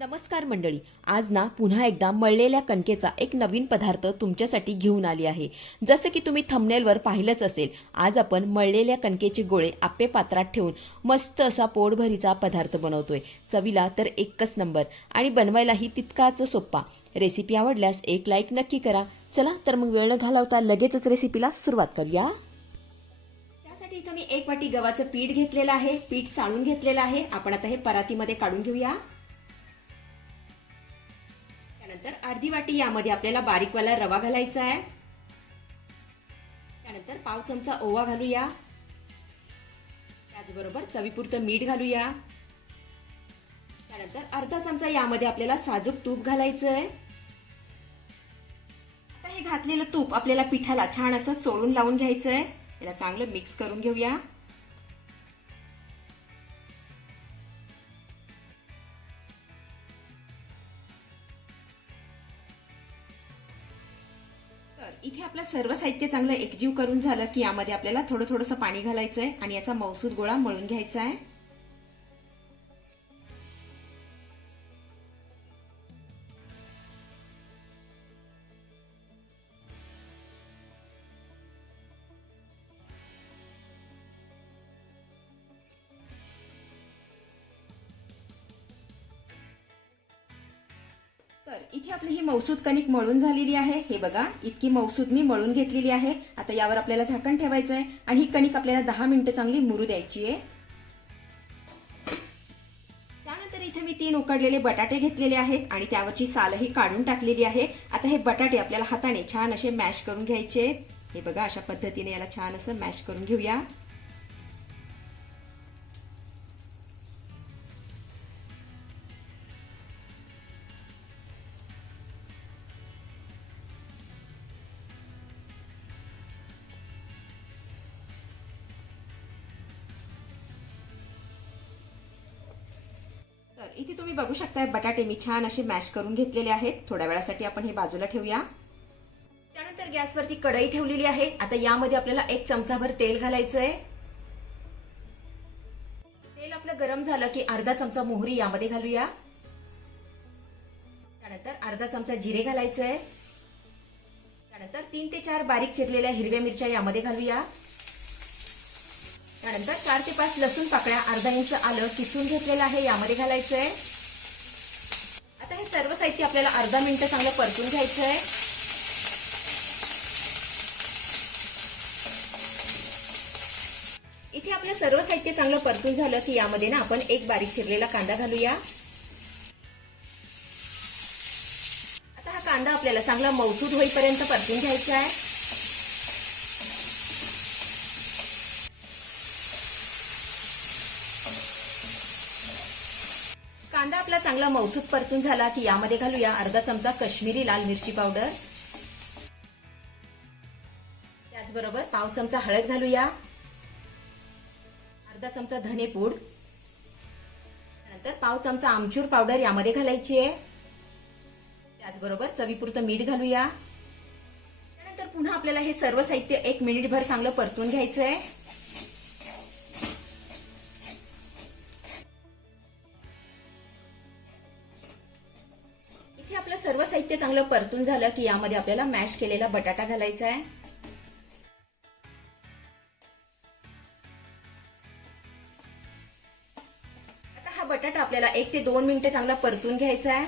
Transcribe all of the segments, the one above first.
नमस्कार मंडळी आज ना पुन्हा एकदा मळलेल्या कणकेचा एक नवीन पदार्थ तुमच्यासाठी घेऊन आली आहे. जसं की तुम्ही थंबनेलवर पाहिलंच असेल आज आपण मळलेल्या कणकेचे गोळे आप्पे पात्रात ठेवून मस्त असा पोटभरीचा पदार्थ बनवतोय. चवीला तर एकच नंबर आणि बनवायलाही तितकाच सोप्पा. रेसिपी आवडल्यास एक लाईक नक्की करा. चला तर मग वेळ न घालवता लगेचच रेसिपीला सुरुवात करूया. त्यासाठी इथं मी एक वाटी गव्हाचं पीठ घेतलेलं आहे. पीठ चाळून घेतलेलं आहे. आपण आता हे परातीमध्ये काढून घेऊया. त्यानंतर अर्धी वाटी यामध्ये आपल्याला बारीकवाला रवा घालायचा आहे. त्यानंतर पाव चमचा ओवा घालूया. त्याचबरोबर चवीपुरतं मीठ घालूया. त्यानंतर अर्धा चमचा यामध्ये आपल्याला साजूक तूप घालायचं आहे. आता हे घातलेलं तूप आपल्याला पिठाला छान असं चोळून लावून घ्यायचं आहे. याला चांगलं मिक्स करून घेऊया. तर इथे आपलं सर्व साहित्य चांगलं एकजीव करून झालं की यामध्ये आपल्याला थोडं थोडंसं पाणी घालायचं आहे आणि याचा मौसूद गोळा मळून घ्यायचा आहे. तर इथे आपली ही मौसूद कणिक मळून झालेली आहे. हे बघा इतकी मौसूद मी मळून घेतलेली आहे. आता यावर आपल्याला झाकण ठेवायचं आहे आणि ही कणिक आपल्याला दहा मिनिटं चांगली मुरू द्यायची आहे. त्यानंतर इथे मी तीन उकडलेले बटाटे घेतलेले आहेत आणि त्यावरची सालही काढून टाकलेली आहे. आता हे बटाटे आपल्याला हाताने छान असे मॅश करून घ्यायचे आहेत. हे बघा अशा पद्धतीने याला छान असं मॅश करून घेऊया. इथे तुम्ही बघू शकताय बटाटे मी छान असे मॅश करून घेतलेले आहेत. थोड्या वेळासाठी आपण हे बाजूला ठेवूया. त्यानंतर गॅसवरती कढई ठेवलेली आहे. आता यामध्ये आपल्याला एक चमचाभर तेल घालायचं आहे तेल आपलं गरम झालं की अर्धा चमचा मोहरी यामध्ये घालूया. त्यानंतर अर्धा चमचा जिरे घालायचं आहे त्यानंतर तीन ते चार बारीक चिरलेल्या हिरव्या मिरच्या यामध्ये घालूया. त्यानंतर चार ते पाच लसूण पाकळ्या अर्धा इंच आलं किसून घेतलेलं आहे यामध्ये घालायचं आहे आता हे सर्व साहित्य आपल्याला अर्धा मिनिट चांगलं परतून घ्यायचं आहे इथे आपलं सर्व साहित्य चांगलं परतून झालं की यामध्ये ना आपण एक बारीक चिरलेला कांदा घालूया. आता हा कांदा आपल्याला चांगला मौसूद होईपर्यंत परतून घ्यायचा आहे कांदा आपला चांगला मौसूद परतून झाला की यामध्ये घालूया अर्धा चमचा कश्मीरी लाल मिरची पावडर. त्याचबरोबर पाव चमचा हळद घालूया. अर्धा चमचा धनेपूड नंतर पाव चमचा आमचूर पावडर यामध्ये घालायची आहे. त्याचबरोबर चवीपुरतं मीठ घालूया. त्यानंतर पुन्हा आपल्याला हे सर्व साहित्य एक मिनिटभर चांगलं परतून घ्यायचं आहे चांगलं परतून झालं की यामध्ये आपल्याला मॅश केलेला बटाटा घालायचा आहे. आता हा बटाटा आपल्याला एक ते दोन मिनिटं चांगला परतून घ्यायचा आहे.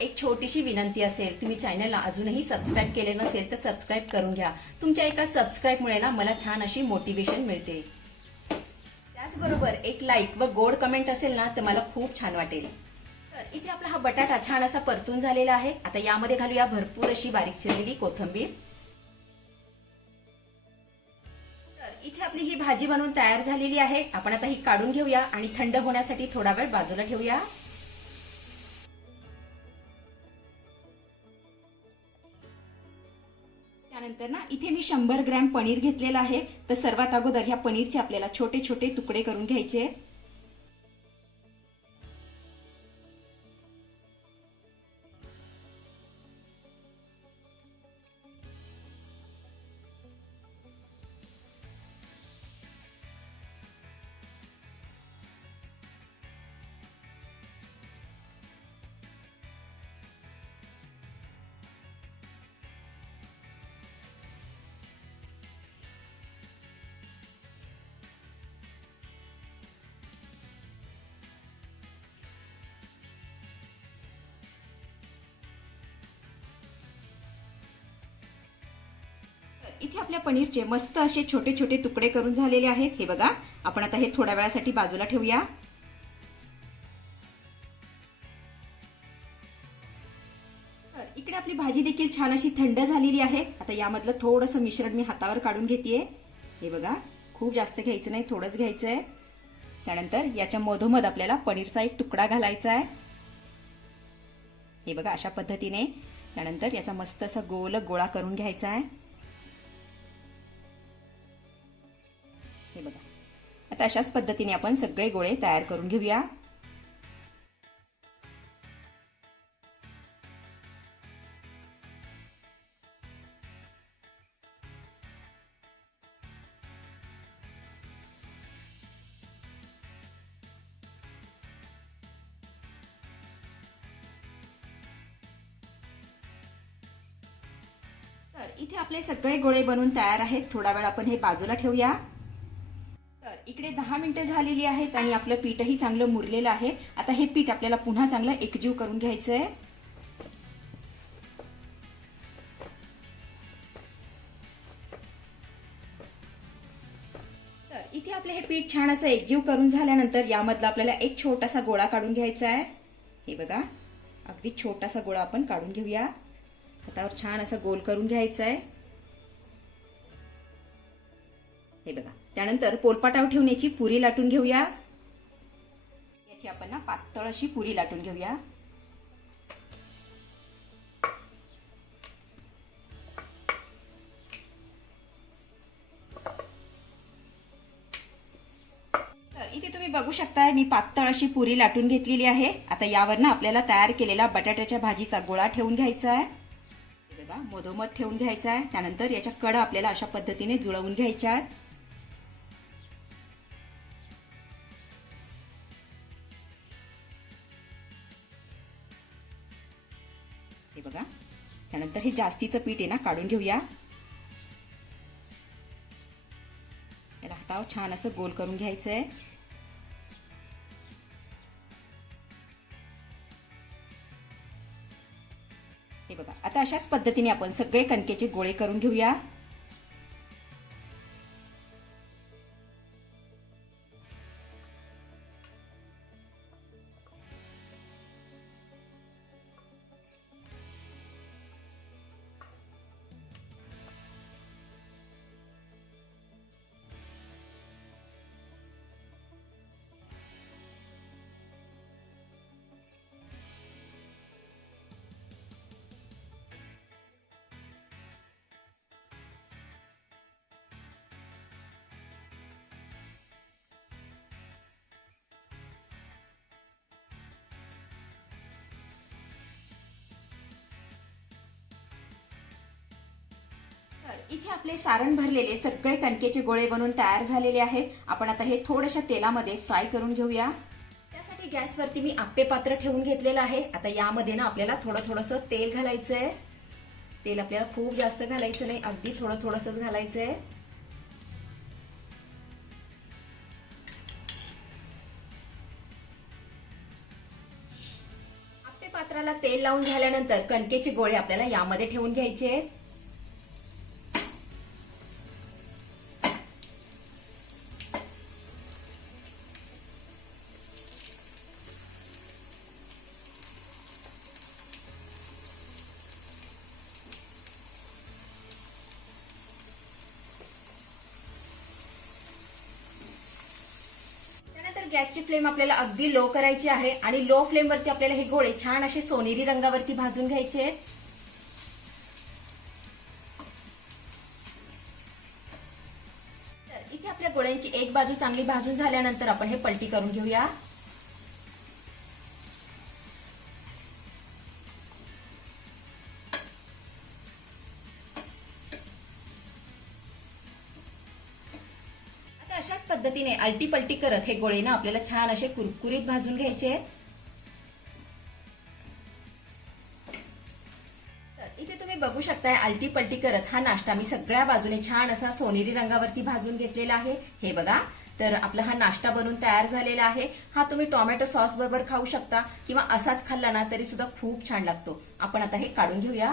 एक छोटीशी विनंती असेल तुम्ही चॅनलला अजूनही सबस्क्राईब केले नसेल तर सबस्क्राईब करून घ्या. तुमच्या एका सबस्क्राईबमुळे ना मला छान अशी मोटिवेशन मिळते. त्याचबरोबर एक लाईक व गोड कमेंट असेल ना तर मला खूप छान वाटेल. तर इथे आपला हा बटाटा छान असा परतून झालेला आहे. आता यामध्ये घालूया भरपूर अशी बारीक चिरलेली कोथिंबीर. तर इथे आपली ही भाजी बनवून तयार झालेली आहे. आपण आता ही काढून घेऊया आणि थंड होण्यासाठी थोडा वेळ बाजूला ठेवूया. त्यानंतर ना? इथे मी शंभर ग्रॅम पनीर घेतलेलं आहे. तर सर्वात अगोदर ह्या पनीरचे आपल्याला छोटे छोटे तुकडे करून घ्यायचे आहेत. इथे आपल्या पनीरचे मस्त असे छोटे छोटे तुकडे करून झालेले आहेत. हे बघा आपण आता हे थोड्या वेळासाठी बाजूला ठेवूया. तर इकडे आपली भाजी देखील छान अशी थंड झालेली आहे. आता यामधलं थोडंसं मिश्रण मी हातावर काढून घेतेय. हे बघा खूप जास्त घ्यायचं नाही थोडंच घ्यायचं आहे त्यानंतर याच्या मधोमध आपल्याला पनीरचा एक तुकडा घालायचा आहे. हे बघा अशा पद्धतीने. त्यानंतर याचा मस्त असा गोल गोळा करून घ्यायचा आहे. हे बघा. आता अशाच पद्धतीने आपण सगळे गोळे तयार करून घेऊया. तर इथे आपले सगळे गोळे बनवून तयार आहेत. थोडा वेळ आपण हे बाजूला ठेवूया. इकडे दहा मिनिटं झालेली आहेत आणि आपलं पीठही चांगलं मुरलेलं आहे. आता हे पीठ आपल्याला पुन्हा चांगलं एकजीव करून घ्यायचं आहे तर इथे आपलं हे पीठ छान असं एकजीव करून झाल्यानंतर यामधला आपल्याला एक छोटासा गोळा काढून घ्यायचा आहे हे बघा अगदी छोटासा गोळा आपण काढून घेऊया. हातावर छान असं गोल करून घ्यायचं आहे हे बघा त्यानंतर पोलपाटावर ठेवण्याची पुरी लाटून घेऊया. याची आपण ना पातळ अशी पुरी लाटून घेऊया. तर इथे तुम्ही बघू शकताय मी पातळ अशी पुरी लाटून घेतलेली आहे. आता यावर ना आपल्याला तयार केलेला बटाट्याच्या भाजीचा गोळा ठेवून घ्यायचा आहे. बघा मधोमध ठेवून घ्यायचा आहे. त्यानंतर याच्या कडा आपल्याला अशा पद्धतीने जुळवून घ्यायच्या आहेत. त्यानंतर हे जास्तीचं पीठ आहे ना काढून घेऊया. त्याला हातावर छान असं गोल करून घ्यायचं आहे हे बघा आता अशाच पद्धतीने आपण सगळे कणकेचे गोळे करून घेऊया. इथे आपले सारण भरलेले सगळे कणकेचे गोळे बनवून तयार झालेले आहेत. आपण आता हे थोड्याशा तेलामध्ये फ्राय करून घेऊया. त्यासाठी गॅसवरती मी आप्पे पात्र ठेवून घेतलेलं आहे. आता यामध्ये ना आपल्याला थोडं थोडंसं तेल घालायचं आहे तेल आपल्याला खूप जास्त घालायचं नाही. अगदी थोडं थोडंसंच घालायचं आहे आप्पे पात्राला तेल लावून झाल्यानंतर कणकेचे गोळे आपल्याला यामध्ये ठेवून घ्यायचे आहेत. गॅसची फ्लेम आपल्याला अगदी लो करायची आहे आणि लो फ्लेमवरती आपल्याला हे गोळे छान असे सोनेरी रंगावरती भाजून घ्यायचे आहेत. तर इथे आपल्या गोळ्यांची एक बाजू चांगली भाजून झाल्यानंतर आपण हे पलटी करून घेऊया. अशाच पद्धतीने अलटी पलटी करत हे गोळे ना आपल्याला छान असे कुरकुरीत भाजून घ्यायचे इथे तुम्ही बघू शकताय आलटी पलटी करत हा नाश्ता मी सगळ्या बाजूने छान असा सोनेरी रंगावरती भाजून घेतलेला आहे. हे बघा तर आपला हा नाश्ता बनवून तयार झालेला आहे. हा तुम्ही टोमॅटो सॉस बरोबर खाऊ शकता किंवा असाच खाल्ला ना तरी सुद्धा खूप छान लागतो. आपण आता हे काढून घेऊया.